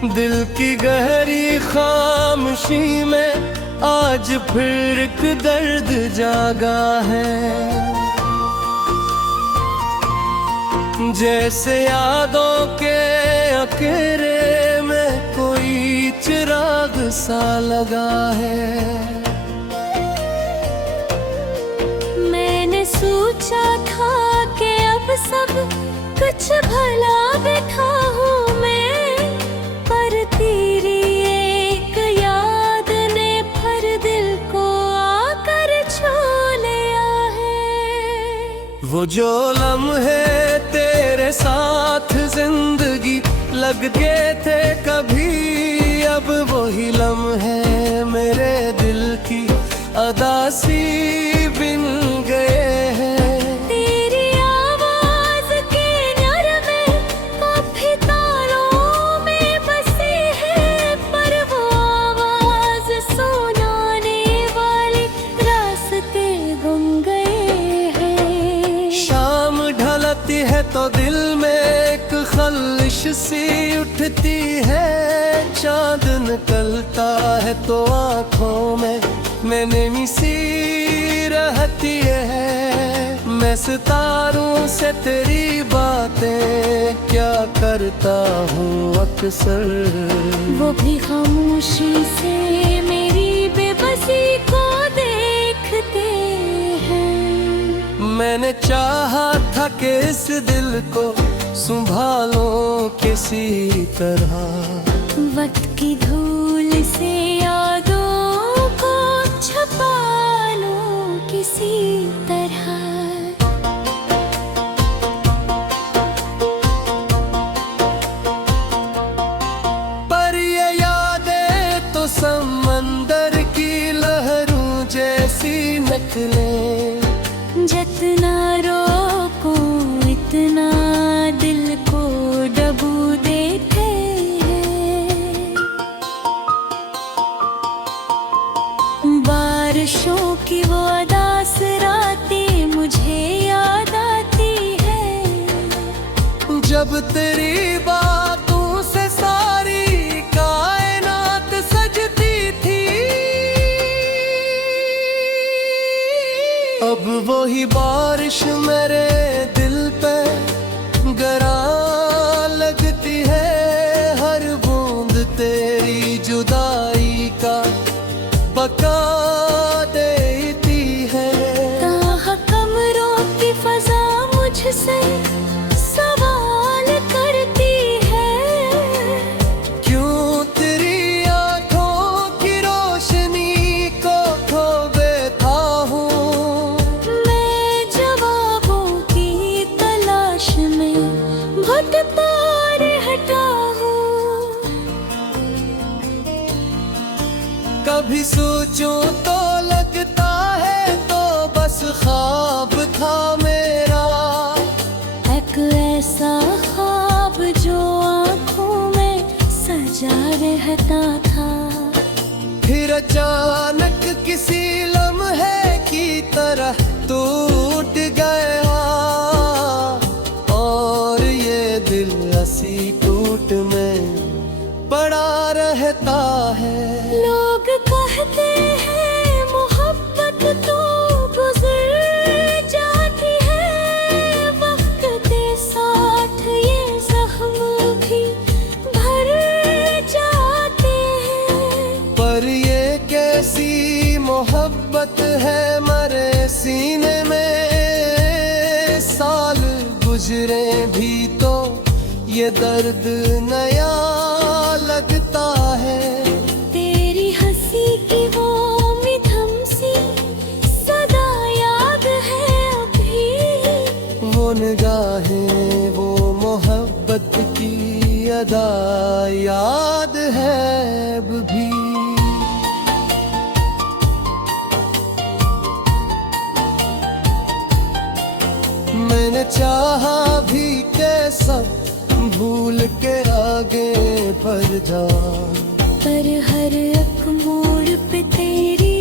दिल की गहरी खामोशी में आज फिर एक दर्द जागा है। जैसे यादों के अकेरे में कोई चिराग सा लगा है। मैंने सोचा था कि अब सब कुछ भला बैठा हूँ मैं, पर तेरी एक याद ने फिर दिल को आकर छू लिया है। वो जो लम्हे तेरे साथ जिंदगी लग गए थे कभी, अब वही लम्हे मेरे दिल की अदासी बिन गए हैं। तेरी आवाज के नरमे काफी तारों में बसी है, पर वो आवाज सुनाने वाले रास्ते गुम गए हैं। शाम ढलती है तो दिल में एक खलिश सी उठती है। चांद निकलता है तो आँखों में नैनी सी रहती है। मैं सितारों से तेरी बातें क्या करता हूँ अक्सर, वो भी खामोशी से मेरी बेबसी को देखते हैं। मैंने चाहा था कि इस दिल को संभालूं किसी तरह, वक्त की धूल से यादों को छुपा लूं किसी तरह। पर ये यादें तो समंदर की लहरों जैसी निकलें। जितना रोको इतना दिल को डबू देते हैं। बारिशों की वो उदास रातें मुझे याद आती है। जब तेरी बातों से सारी कायनात सजती थी, अब वही बारिश मेरे दिल पे गरा लगती है। हर बूंद तेरी जुदाई का बका देती है। ताहा कमरों की फजा मुझसे सवाल करती है। क्यों तेरी आंखों की रोशनी को खो बैठा हूँ। मैं जवाबों की तलाश में भटकता रहता हूँ। कभी सोचूं तो लगता है तो बस ख्वाब था मेरा। एक ऐसा ख्वाब जो आँखों में सजा रहता था। फिर अचानक किसी लम्हे की तरह टूट गया, और ये दिल हंसी टूट में पड़ा रहता है। लोग कहते हैं मोहब्बत तो गुजर जाती है, वक्त के साथ ये जख्म भी भर जाते हैं। पर ये कैसी मोहब्बत है मरे सीने में। साल गुजरे भी तो ये दर्द नया लगता है। तेरी हंसी की वो मिठम सी सदा याद है अभी। वो निगाहें वो मोहब्बत की अदा याद है अब भी। मैंने चाहा भी कैसा भूल के आगे बढ़ जाऊं, पर हर एक मोड़ पे तेरी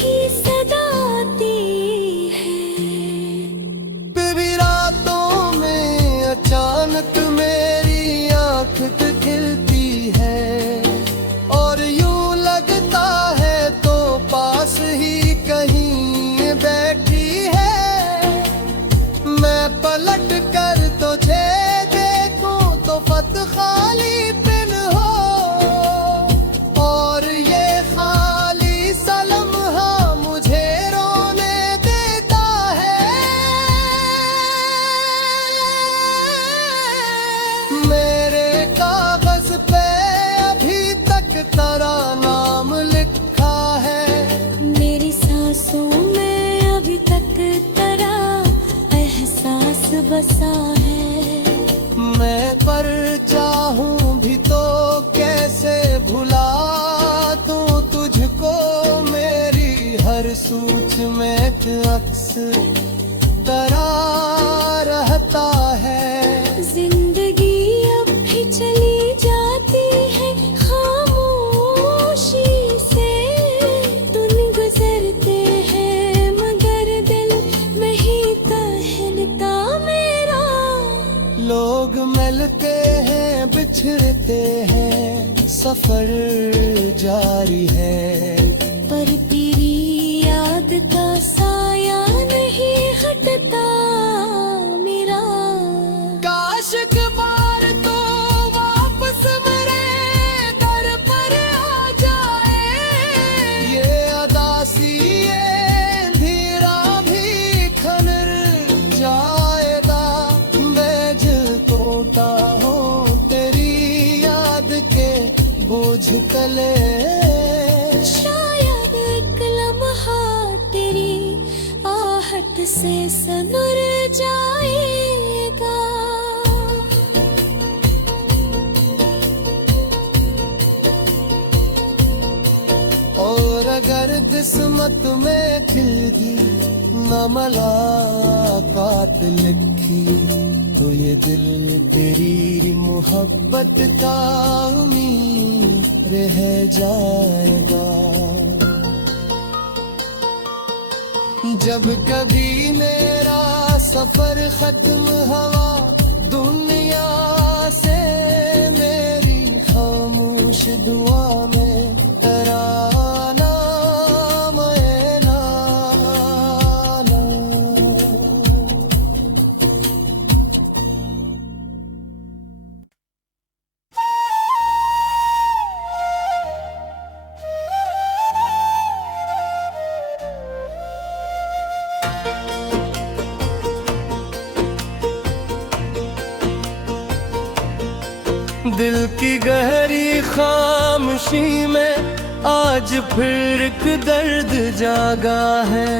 ही सदा आती है। भी रातों में अचानक मेरी आँख खिलती है। बसा है। मैं पर चाहूं भी तो कैसे भुला दूं तुझको, मेरी हर सूच में एक अक्स तरा रहता है। जिंदगी अब भी चली जाती है खामोशी से, दिन गुजरते हैं मगर दिल नहीं टहलता मेरा। लोग मिलते हैं बिछड़ते हैं, सफर जारी है, पर तेरी याद का साया नहीं हटता मेरा। काश एक बार तो वापस मेरे दर पर आ जाए। ये अदासी ये धीरा भी खनर जाएगा। मैं दिल टूटा हूँ तेरी याद के बोझ तले। शायद एक लम्हा तेरी आहट से सनर जाएगा। और अगर किस्मत में खिलगी न मुलाकात लिखी, तो ये दिल तेरी मोहब्बत का उम्मीद रह जाएगा। जब कभी मेरा सफर खत्म हुआ दुनिया से, मेरी खामोश दुआ में तेरा नाम है नाना। दिल की गहरी खामोशी में आज फिर एक दर्द जागा है।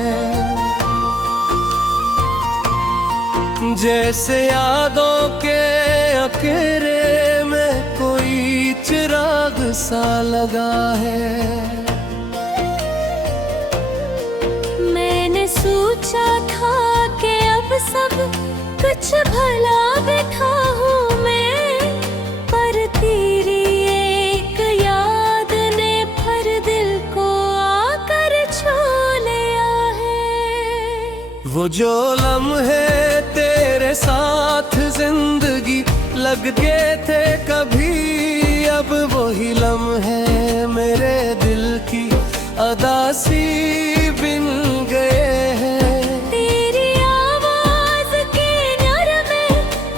जैसे यादों के अकेरे में कोई चिराग सा लगा है। मैंने सोचा था कि अब सब कुछ भला बैठा हूँ मैं, पर तेरी एक याद ने फिर दिल को आकर छू लिया है। वो जो लम्हे तेरे साथ जिंदगी लगते थे कभी, अब वही लम्हे मेरे दिल की अदासी बिन गए हैं। तेरी आवाज के नरमे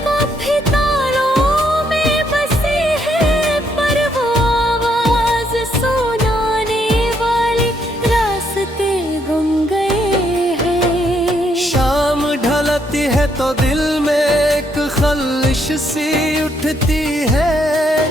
काफी तारों में बसी है, पर वो आवाज सुनाने वाले रास्ते गुम गए हैं। शाम ढलती है तो दिल में एक खलिश सी उठती है।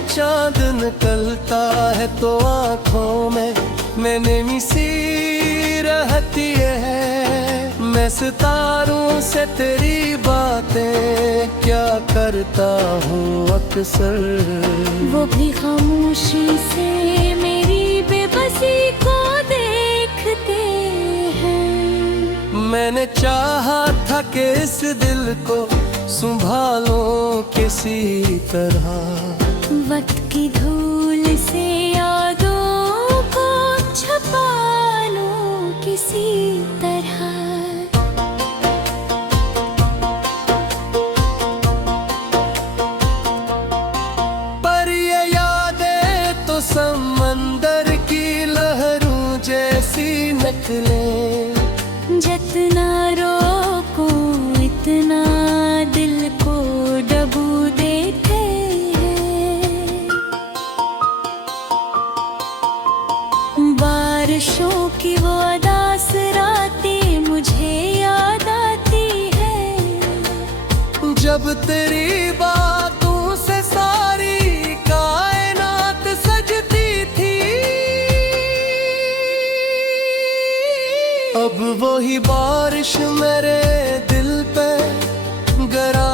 चांद निकलता है तो आँखों में मैंने सी रहती है। मैं सितारों से तेरी बातें क्या करता हूँ अक्सर, वो भी खामोशी से मेरी बेबसी को देखते हैं। मैंने चाहा था कि इस दिल को संभालूं किसी तरह, वक्त की धूल से यादों को छुपा लूं किसी तरह। पर ये यादें तो समंदर की लहरों जैसी निकले। जितना रोको इतना दिल को डबू देते हैं। बारिशों की वो उदास रातें मुझे याद आती है। जब तेरी बातों से सारी कायनात सजती थी, अब वही बारिश मेरे दिल पे गिरा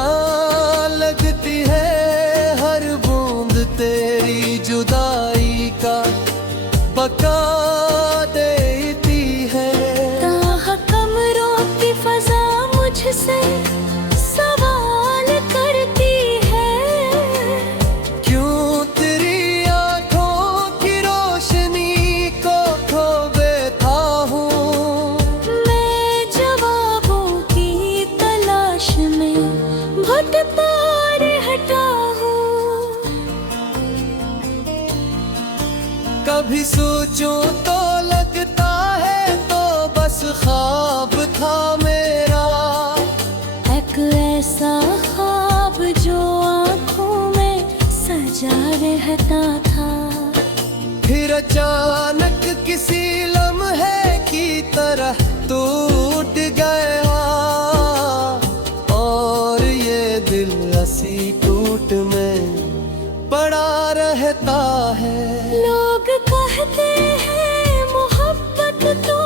कोई जुदाई का पका देती है। ताहा कमरों की फजा मुझसे सवाल करती है। क्यों तेरी आंखों की रोशनी को खो बैठा हूँ। मैं जवाबों की तलाश में भटकता रहता हूँ। कभी सोचूं तो लगता है तो बस ख्वाब था मेरा। एक ऐसा ख्वाब जो आँखों में सजा रहता था। फिर अचानक किसी लम्हे की तरह टूट गया और ये दिल हंसी टूट में पड़ा रहता है। लोग कहते हैं मोहब्बत तो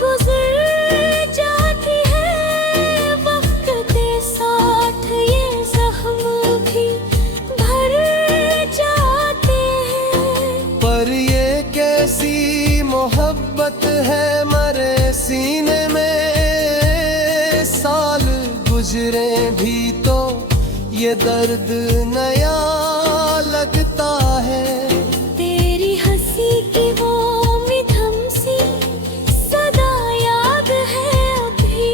गुजर जाती है। वक्त के साथ ये जख्म भी भर जाते हैं। पर ये कैसी मोहब्बत है मरे सीने में। साल गुजरे भी तो ये दर्द नया लगता है। तेरी हंसी की वो मिठम सी सदा याद है अभी।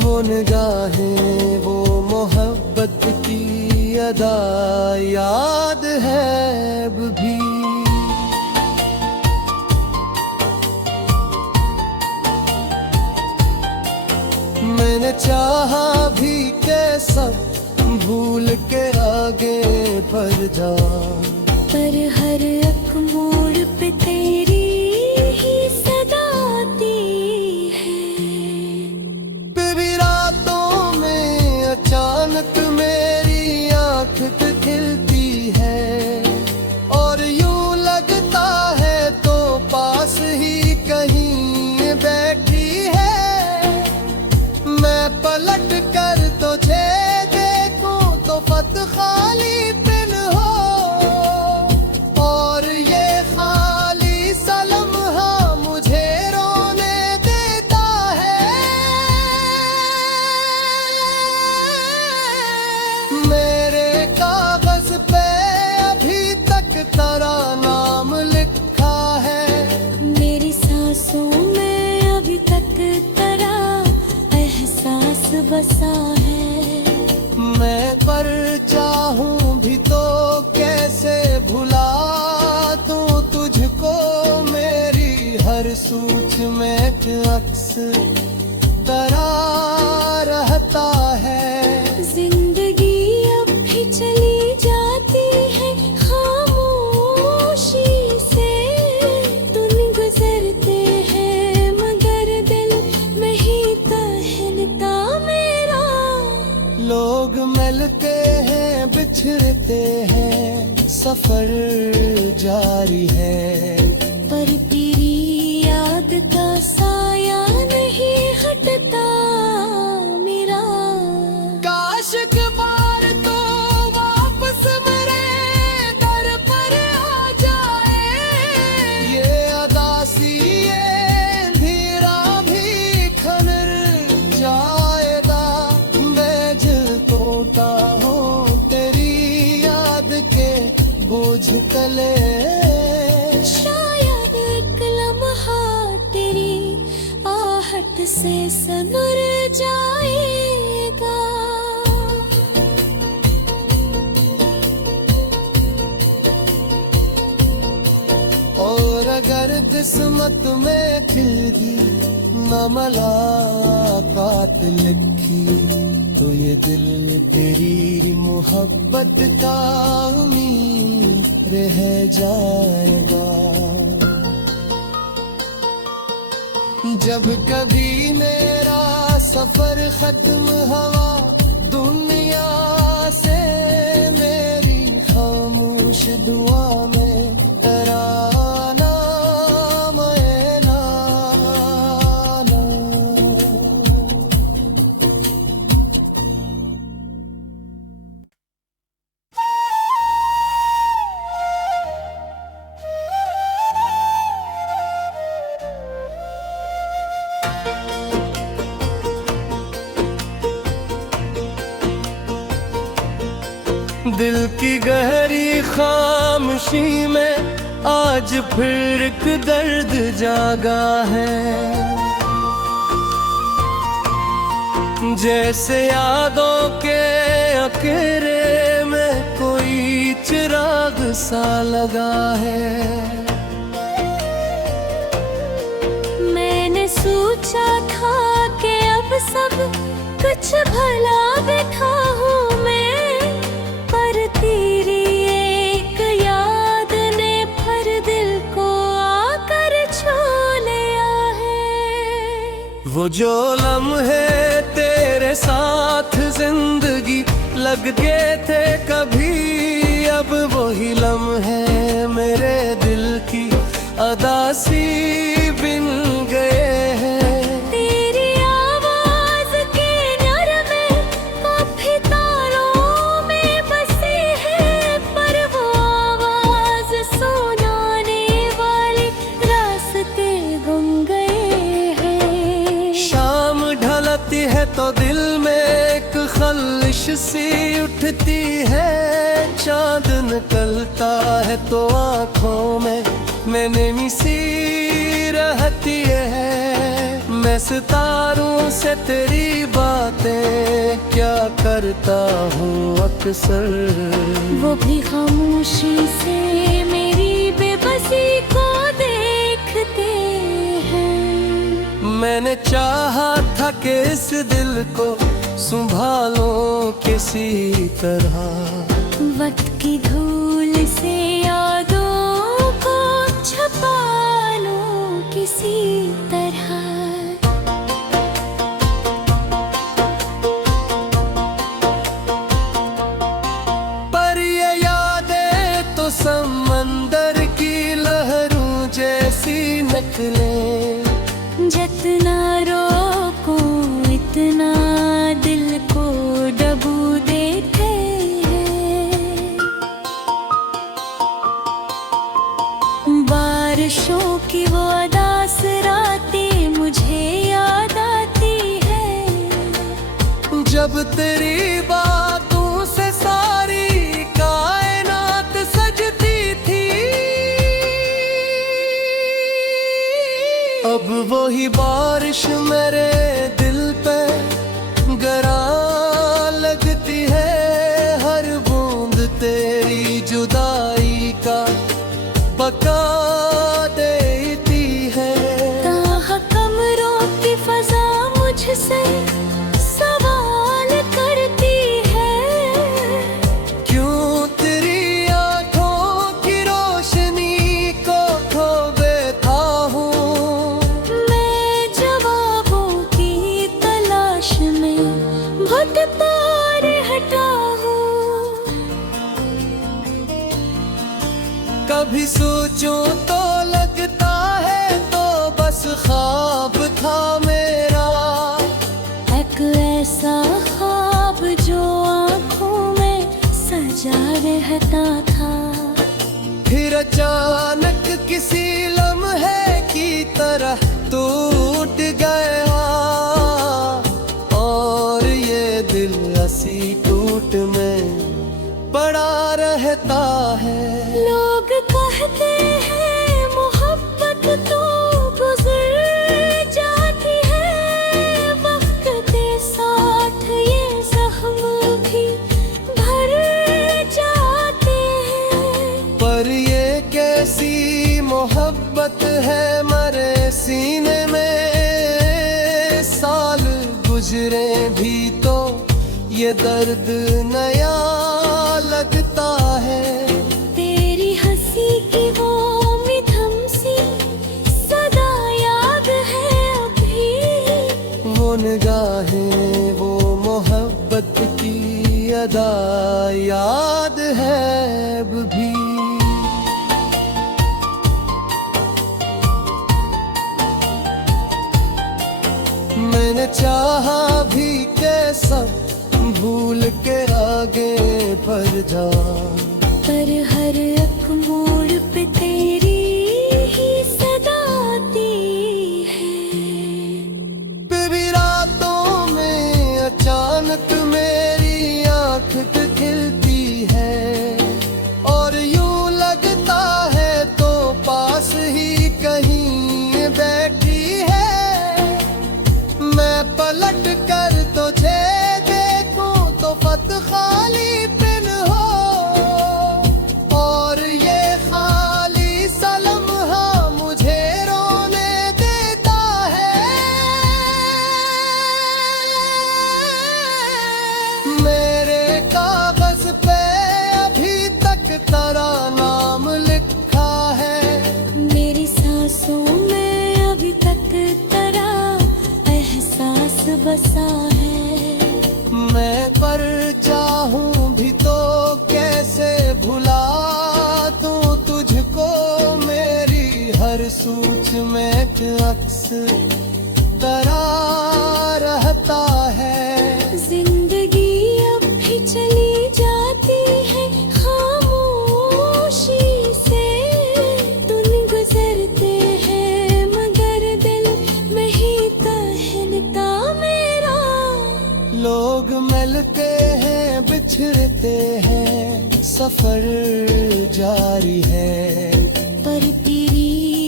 वो निगाहें वो मोहब्बत की अदा याद है अब भी। मैंने चाहा भी कैसा भूल के आगे बढ़ जा। पर हर एक मोड़ पे तेरी ही सदा आती है। भी रातों में अचानक मेरी आँख खिलती है और यूं लगता है तो पास ही कहीं बैठी है। मैं पलट कर तुझे देखूं तो फत खाली पिन हो और ये खाली सा लम्हा मुझे रोने देता है। मेरे कागज पे अभी तक तेरा नाम लिखा है। मेरी सांसों में अभी तक तेरा एहसास बसा है। मैं पर चाहूं भी तो कैसे भुला दूं तुझको। मेरी हर सोच में एक अक्स तेरा रहता है। जिंदगी अब भी चली जाती है खामोशी से। दिन गुजरते हैं मगर दिल में ही कहता मेरा। लोग मिलते हैं बिछड़ते हैं सफर जारी है। पर तेरी याद का साया नहीं हटता मेरा। काश एक बार तो वापस मेरे दर पर आ जाए। ये अदासी ये धीरा भी खनर जाएगा। मैं दिल टूटा हूँ तेरी याद के बोझ तले। शायद एक लम्हा तेरी आहट से सनर जाएगा। और अगर किस्मत में खिल गई न मुलाकात लिखी तो ये दिल तेरी मोहब्बत का उम्मीद रह जाएगा। जब कभी मेरा सफर खत्म हुआ दुनिया से मेरी खामोश दुआ में तेरा नाम है नाना। दिल की गहरी खामोशी में आज फिर एक दर्द जागा है। जैसे यादों के अकेरे में कोई चिराग सा लगा है। मैंने सोचा था कि अब सब कुछ भला बैठा हूँ मैं, पर तेरी एक याद ने फिर दिल को आकर छू लिया है। वो जो लम्हे तेरे साथ जिंदगी लग गए थे कभी, अब वही लम्हे मेरे दिल की अदासी बिन गए हैं। तेरी आवाज के नरमे काफी तारों में बसे हैं, पर वो आवाज सुनाने वाले रास्ते गुम गए हैं। शाम ढलती है तो दिल में एक खलिश सी उठती है, चांद निकलता है तो आँखों में नैनी सी रहती है। मैं सितारों से तेरी बातें क्या करता हूँ अक्सर, वो भी खामोशी से मेरी बेबसी को देखते हैं। मैंने चाहा था कि इस दिल को संभालो किसी तरह, वक्त की धूल से यादों को छुपा लो किसी तरह। पर ये यादें तो समंदर की लहरों जैसी निकले, जितना रोको इतना दिल को डबू देते हैं। बारिशों की वो उदास रातें मुझे याद आती है, जब तेरी बातों से सारी कायनात सजती थी। अब वही बारिश मेरे दिल पे गरा लगती है, हर बूंद तेरी जुदाई का बका देती है। ताहा कमरों की फजा मुझसे सवाल करती है, क्यों तेरी आंखों की रोशनी को खो बैठा हूँ। मैं जवाबों की तलाश में भटकता रहता हूँ। कभी सोचूं तो लगता है तो बस ख्वाब था मेरा, एक ऐसा ख्वाब जो आँखों में सजा रहता था। फिर अचानक किसी लम्हे की तरह टूट गया, और ये दिल हंसी टूट में पड़ा रहता है। लोग कहते हैं मोहब्बत तो गुजर जाती है, वक्त के साथ ये जख्म भी भर जाते हैं। पर ये कैसी मोहब्बत है मरे सीने में, साल गुजरे भी तो ये दर्द नया लगता है। तेरी हंसी की वो मिठम सी सदा याद है अभी, वो निगाहें वो मोहब्बत की अदा याद है अब भी। मैंने चाहा भी कैसा भूल के आगे बढ़ जा, पर हर एक मोड़ पे तेरी ही सदा आती है। भी रातों में अचानक मेरी आँख खिलती है, हर सूच में एक अक्स तरा रहता है। जिंदगी अब भी चली जाती है खामोशी से, दिन गुजरते हैं मगर दिल में ही तहलता मेरा। लोग मिलते हैं बिछड़ते हैं, सफर जारी है, पर तेरी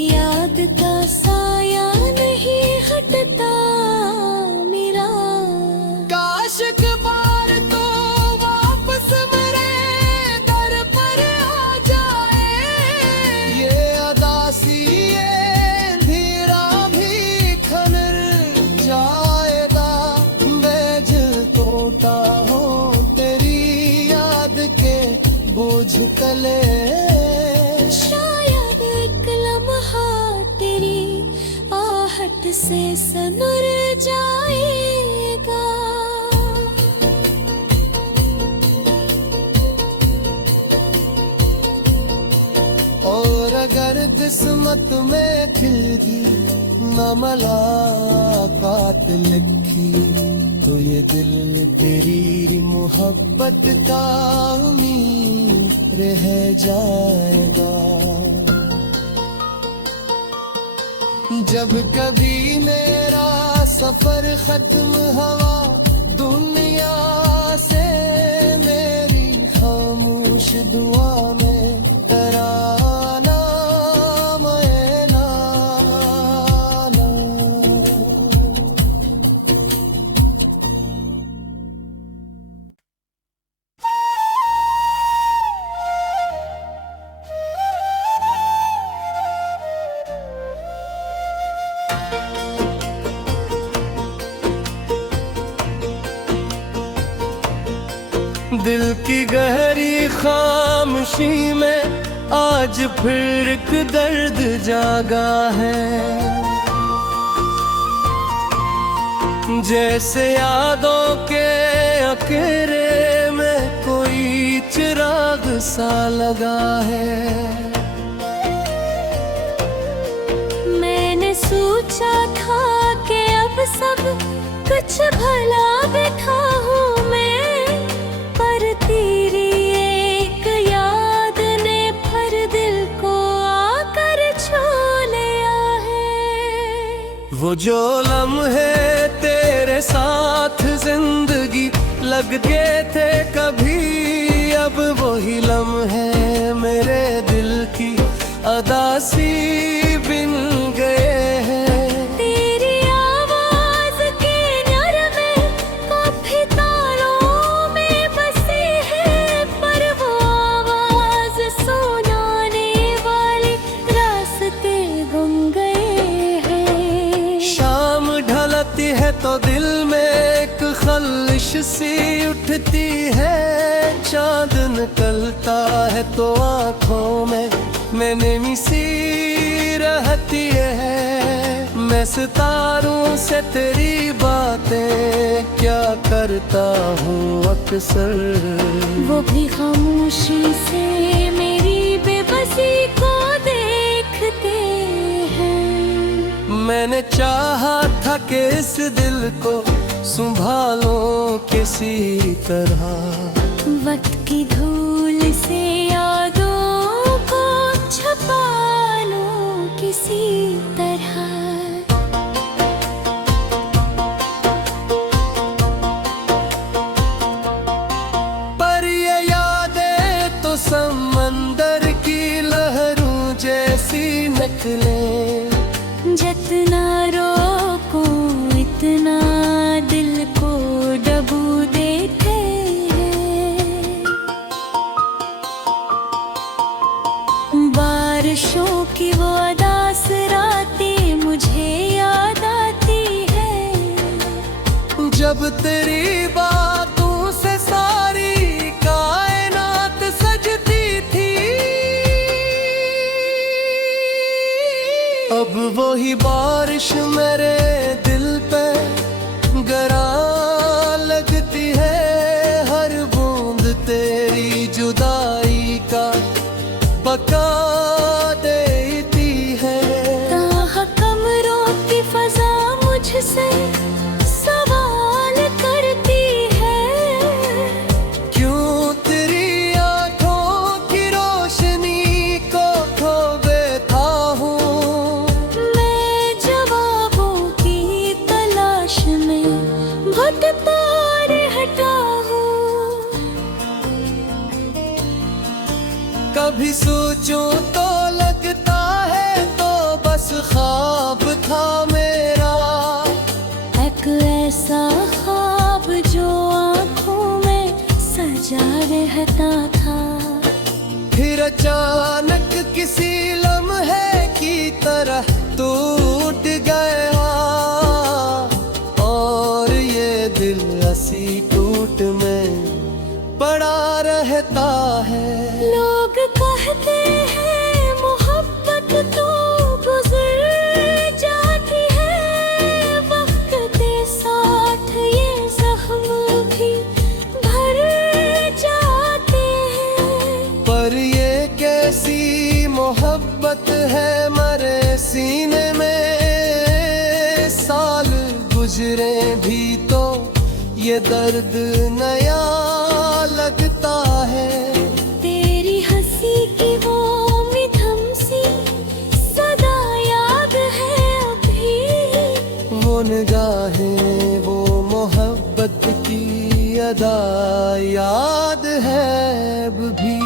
याद का साया नहीं हटता मेरा। काश एक बार तो वापस मेरे दर पर आ जाए। ये अदासी ये धीरा भी खनर जाएगा। मैं दिल टूटा हूँ तेरी याद के बोझ तले। शायद एक लम्हा तेरी आहट से सनर जाएगा। और अगर किस्मत में खिलगी न मुलाकात लिखी, तो ये दिल तेरी मोहब्बत का उम्मीद रह जाएगा। जब कभी मेरा सफर खत्म हुआ दुनिया से, मेरी खामोश दुआ में तेरा नाम है नाना। दिल की गहरी खामोशी में आज फिर एक दर्द जागा है। जैसे यादों के अकेरे में कोई चिराग सा लगा है। मैंने सोचा था कि अब सब कुछ भला बैठा हूँ मैं, पर तेरी एक याद ने फिर दिल को आकर छू लिया है। वो जो लम्हे तेरे साथ जिंदगी लगते थे कभी, अब वही लम्हे मेरे दिल की अदासी बिन गए हैं। तेरी आवाज के नरमे काफी तारों में बसी है, पर वो आवाज सुनाने वाले रास्ते गुम गए हैं। शाम ढलती है तो दिल में एक खलिश सी उठती है। चांद निकलता है तो आँखों में मैंने सी रहती है। मैं सितारों से तेरी बातें क्या करता हूँ अक्सर, वो भी खामोशी से मेरी बेबसी को देखते हैं। मैंने चाहा था कि इस दिल को संभालो किसी तरह, वक्त की धूल से यादों को छुपा लो किसी तरह। पर ये यादें तो समंदर की लहरों जैसी निकले। जितना रोको इतना दिल को डबू देते हैं। बारिशों की वो अदास रातें मुझे याद आती है। जब तेरी बातों से सारी कायनात सजती थी, अब वही बारिश मेरे दिल पे गरा लगती है। हर बूंद तेरी जुदाई का पका देती है। सोचूं तो लगता है तो बस ख्वाब था मेरा, एक ऐसा ख्वाब जो आँखों में सजा रहता था। फिर अचानक किसी लम्हे की तरह टूट गया, और ये दिल हंसी टूट में पड़ा रहता है। लोग कहते हैं मोहब्बत तो गुजर जाती है, वक्त के साथ ये जख्म भी भर जाते हैं। पर ये कैसी मोहब्बत है मरे सीने में, साल गुजरे भी तो ये दर्द नया लगता है। तेरी हंसी की वो मिठम सी सदा याद है अभी, वो निगाहें वो मोहब्बत की अदा याद है अब भी।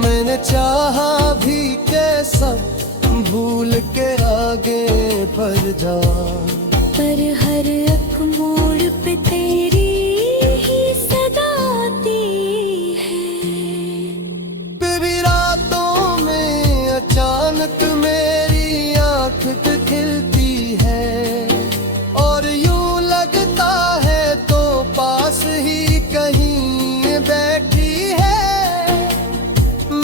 मैंने चाहा भी कैसा भूल के आगे बढ़ जा, पर हर एक मोड़ पे तेरी ही सदा आती है। भी रातों में अचानक मेरी आँख खिलती है, और यूं लगता है तो पास ही कहीं बैठी है।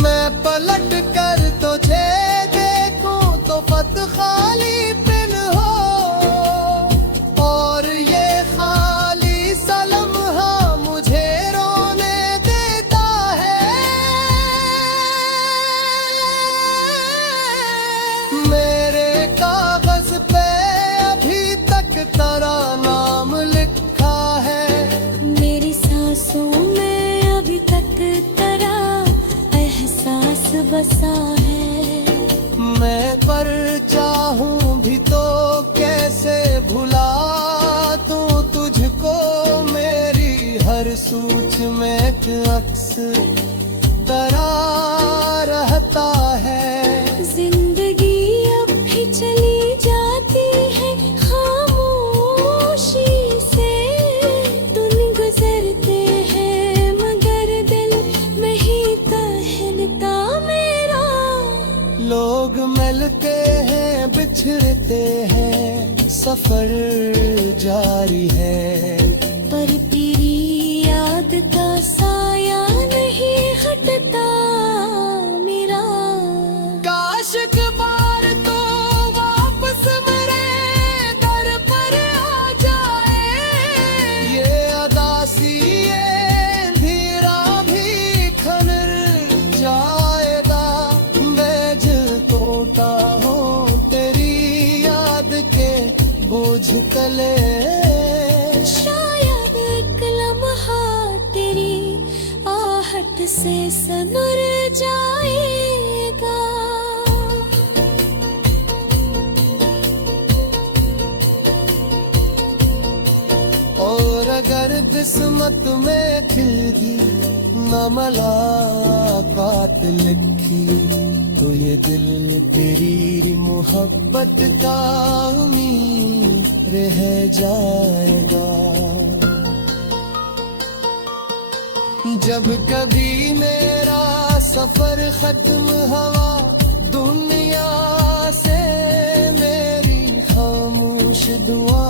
मैं पलट कर तुझे देखूं तो फत खाली पिन हो, और ये खाली सा लम्हा मुझे रोने देता है। मेरे कागज पे अभी तक तेरा नाम लिखा है, मेरी सांसों में अभी तक तेरा एहसास बसा है। मैं पर चाहूं भी तो कैसे भुला दूं तुझको, मेरी हर सोच में एक अक्स तेरा रहता है। जिंदगी अब भी चली जाती है खामोशी से, दिन गुजरते हैं मगर दिल में ही कहता मेरा। लोग मिलते हैं बिछड़ते हैं, सफर जारी है, पर तेरी याद का साया नहीं हटता मेरा। काश एक बार तो वापस मेरे दर पर आ जाए, ये अदासी ये धीरा भी खनर जाएगा। मैं दिल टूटा हूँ तेरी याद के बोझ तले, शायद एक लम्हा तेरी आहट से सनर जाएगा। और अगर किस्मत में खिल गई न मुलाकात लिखी, तो ये दिल तेरी मोहब्बत का उम्मीद रह जाएगा। जब कभी मेरा सफर खत्म हुआ दुनिया से, मेरी खामोश दुआ